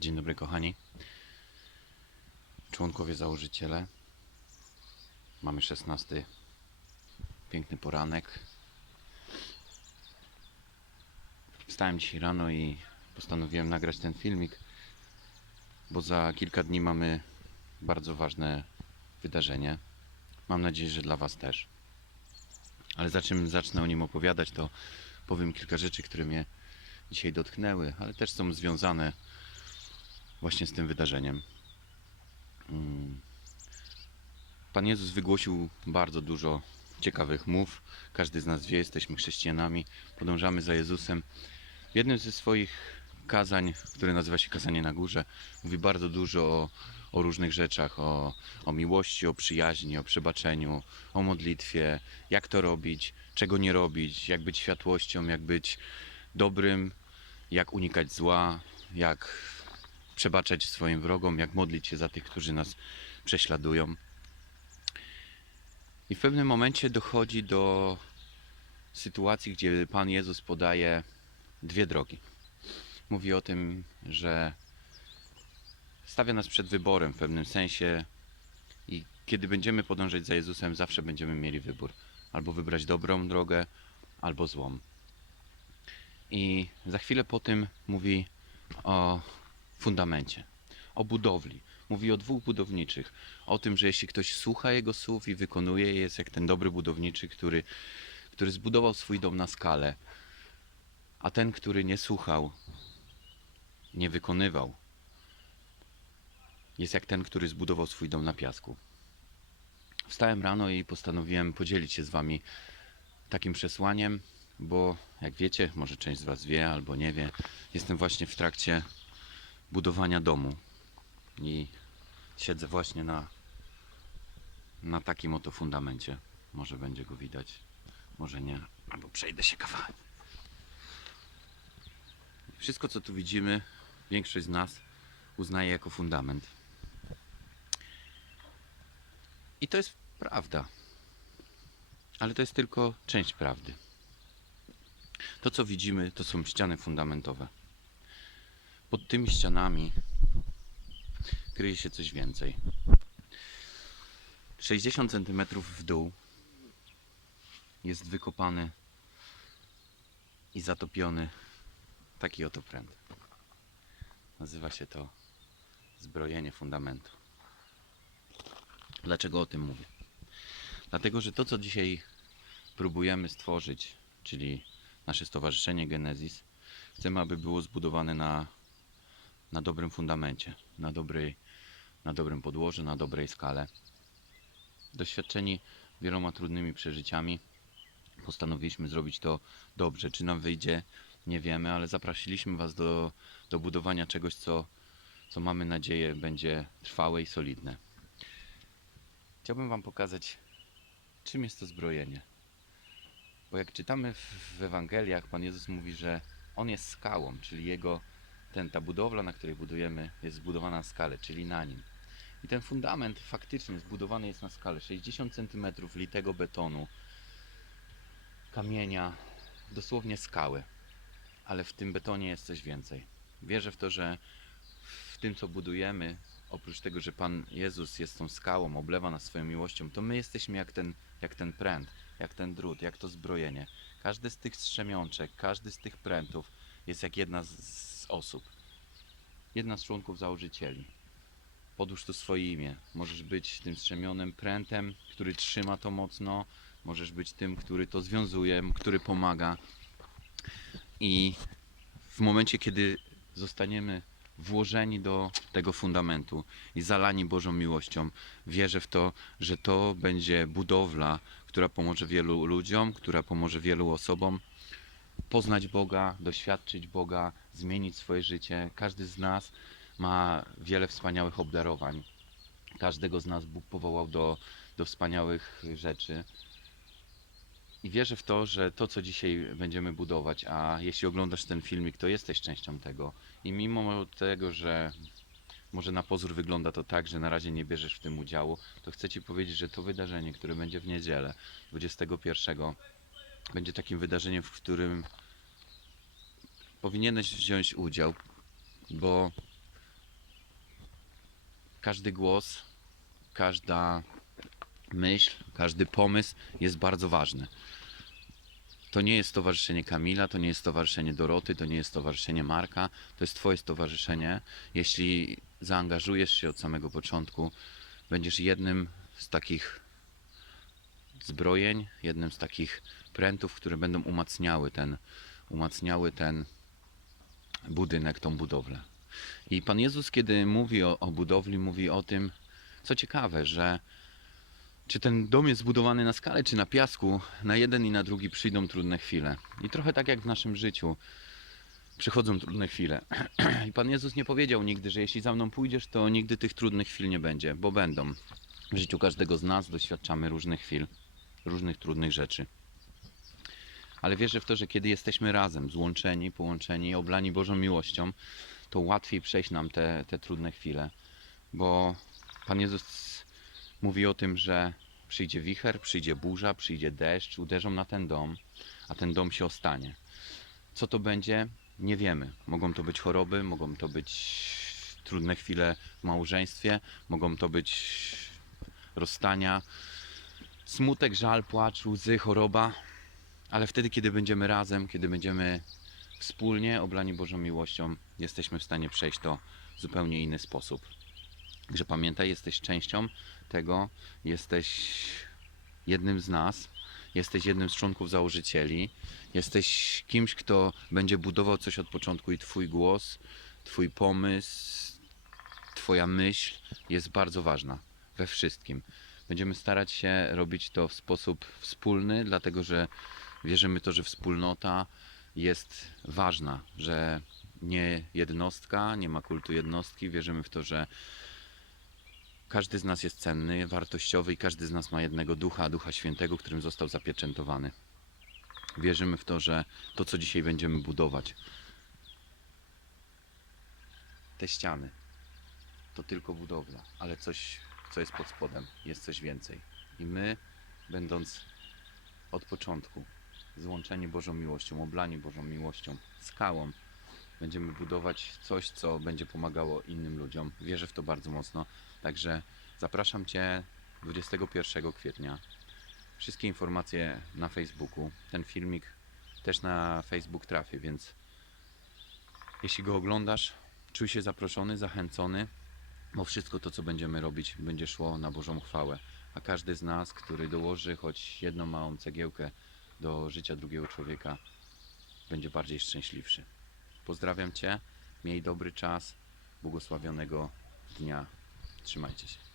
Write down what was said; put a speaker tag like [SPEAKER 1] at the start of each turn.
[SPEAKER 1] Dzień dobry, kochani. Członkowie, założyciele. Mamy 16. Piękny poranek. Wstałem dzisiaj rano i postanowiłem nagrać ten filmik, bo za kilka dni mamy bardzo ważne wydarzenie. Mam nadzieję, że dla Was też. Ale zaczym zacznę o nim opowiadać, to powiem kilka rzeczy, które mnie dzisiaj dotknęły, ale też są związane właśnie z tym wydarzeniem. Mm. Pan Jezus wygłosił bardzo dużo ciekawych mów. Każdy z nas wie, jesteśmy chrześcijanami, podążamy za Jezusem. W jednym ze swoich kazań, które nazywa się Kazanie na Górze, mówi bardzo dużo o, o różnych rzeczach, o, o miłości, o przyjaźni, o przebaczeniu, o modlitwie, jak to robić, czego nie robić, jak być światłością, jak być dobrym, jak unikać zła, jak przebaczać swoim wrogom, jak modlić się za tych, którzy nas prześladują. I w pewnym momencie dochodzi do sytuacji, gdzie Pan Jezus podaje dwie drogi. Mówi o tym, że stawia nas przed wyborem w pewnym sensie i kiedy będziemy podążać za Jezusem, zawsze będziemy mieli wybór. Albo wybrać dobrą drogę, albo złą. I za chwilę po tym mówi o fundamencie, o budowli. Mówi o dwóch budowniczych. O tym, że jeśli ktoś słucha jego słów i wykonuje je, jest jak ten dobry budowniczy, który, który zbudował swój dom na skalę. A ten, który nie słuchał, nie wykonywał, jest jak ten, który zbudował swój dom na piasku. Wstałem rano i postanowiłem podzielić się z wami takim przesłaniem, bo jak wiecie, może część z was wie albo nie wie, jestem właśnie w trakcie budowania domu i siedzę właśnie na, na takim oto fundamencie. Może będzie go widać, może nie, albo przejdę się kawałek. Wszystko co tu widzimy, większość z nas uznaje jako fundament. I to jest prawda. Ale to jest tylko część prawdy. To co widzimy, to są ściany fundamentowe. Pod tymi ścianami kryje się coś więcej. 60 cm w dół jest wykopany i zatopiony taki oto pręt. Nazywa się to zbrojenie fundamentu. Dlaczego o tym mówię? Dlatego, że to, co dzisiaj próbujemy stworzyć, czyli nasze stowarzyszenie Genesis, chcemy, aby było zbudowane na na dobrym fundamencie, na, dobrej, na dobrym podłożu, na dobrej skale. Doświadczeni wieloma trudnymi przeżyciami, postanowiliśmy zrobić to dobrze. Czy nam wyjdzie, nie wiemy, ale zaprosiliśmy Was do, do budowania czegoś, co, co mamy nadzieję będzie trwałe i solidne. Chciałbym Wam pokazać, czym jest to zbrojenie. Bo jak czytamy w, w Ewangeliach, Pan Jezus mówi, że On jest skałą, czyli Jego ten, ta budowla, na której budujemy, jest zbudowana na skalę, czyli na nim. I ten fundament faktycznie zbudowany jest na skalę 60 cm litego betonu, kamienia, dosłownie skały. Ale w tym betonie jest coś więcej. Wierzę w to, że w tym, co budujemy, oprócz tego, że Pan Jezus jest tą skałą, oblewa nas swoją miłością, to my jesteśmy jak ten, jak ten pręt, jak ten drut, jak to zbrojenie. Każdy z tych strzemiączek, każdy z tych prętów jest jak jedna z, z osób. Jedna z członków założycieli. Podłóż tu swoje imię. Możesz być tym strzemionym prętem, który trzyma to mocno. Możesz być tym, który to związuje, który pomaga. I w momencie, kiedy zostaniemy włożeni do tego fundamentu i zalani Bożą miłością, wierzę w to, że to będzie budowla, która pomoże wielu ludziom, która pomoże wielu osobom poznać Boga, doświadczyć Boga, zmienić swoje życie. Każdy z nas ma wiele wspaniałych obdarowań. Każdego z nas Bóg powołał do, do wspaniałych rzeczy. I wierzę w to, że to, co dzisiaj będziemy budować, a jeśli oglądasz ten filmik, to jesteś częścią tego. I mimo tego, że może na pozór wygląda to tak, że na razie nie bierzesz w tym udziału, to chcę Ci powiedzieć, że to wydarzenie, które będzie w niedzielę, 21, będzie takim wydarzeniem, w którym powinieneś wziąć udział, bo każdy głos, każda myśl, każdy pomysł jest bardzo ważny. To nie jest stowarzyszenie Kamila, to nie jest stowarzyszenie Doroty, to nie jest stowarzyszenie Marka, to jest Twoje stowarzyszenie. Jeśli zaangażujesz się od samego początku, będziesz jednym z takich zbrojeń, jednym z takich prętów, które będą umacniały ten, umacniały ten budynek, tą budowlę. I Pan Jezus, kiedy mówi o, o budowli, mówi o tym, co ciekawe, że czy ten dom jest zbudowany na skalę, czy na piasku, na jeden i na drugi przyjdą trudne chwile. I trochę tak jak w naszym życiu przychodzą trudne chwile. I Pan Jezus nie powiedział nigdy, że jeśli za mną pójdziesz, to nigdy tych trudnych chwil nie będzie, bo będą. W życiu każdego z nas doświadczamy różnych chwil, różnych trudnych rzeczy. Ale wierzę w to, że kiedy jesteśmy razem, złączeni, połączeni, oblani Bożą miłością, to łatwiej przejść nam te, te trudne chwile. Bo Pan Jezus mówi o tym, że przyjdzie wicher, przyjdzie burza, przyjdzie deszcz, uderzą na ten dom, a ten dom się ostanie. Co to będzie? Nie wiemy. Mogą to być choroby, mogą to być trudne chwile w małżeństwie, mogą to być rozstania, smutek, żal, płacz, łzy, choroba, ale wtedy, kiedy będziemy razem, kiedy będziemy wspólnie oblani Bożą miłością, jesteśmy w stanie przejść to w zupełnie inny sposób. Także pamiętaj, jesteś częścią tego, jesteś jednym z nas, jesteś jednym z członków założycieli, jesteś kimś, kto będzie budował coś od początku i Twój głos, Twój pomysł, Twoja myśl jest bardzo ważna we wszystkim. Będziemy starać się robić to w sposób wspólny, dlatego że wierzymy to, że wspólnota jest ważna, że nie jednostka, nie ma kultu jednostki. Wierzymy w to, że każdy z nas jest cenny, wartościowy i każdy z nas ma jednego ducha, ducha świętego, którym został zapieczętowany. Wierzymy w to, że to, co dzisiaj będziemy budować, te ściany, to tylko budowla, ale coś, co jest pod spodem, jest coś więcej. I my, będąc od początku złączeni Bożą miłością, oblani Bożą miłością, skałą, będziemy budować coś, co będzie pomagało innym ludziom. Wierzę w to bardzo mocno. Także zapraszam Cię 21 kwietnia. Wszystkie informacje na Facebooku. Ten filmik też na Facebook trafi, więc jeśli go oglądasz, czuj się zaproszony, zachęcony, bo wszystko to, co będziemy robić, będzie szło na Bożą chwałę. A każdy z nas, który dołoży choć jedną małą cegiełkę do życia drugiego człowieka, będzie bardziej szczęśliwszy. Pozdrawiam Cię, miej dobry czas, błogosławionego dnia. Trzymajcie się.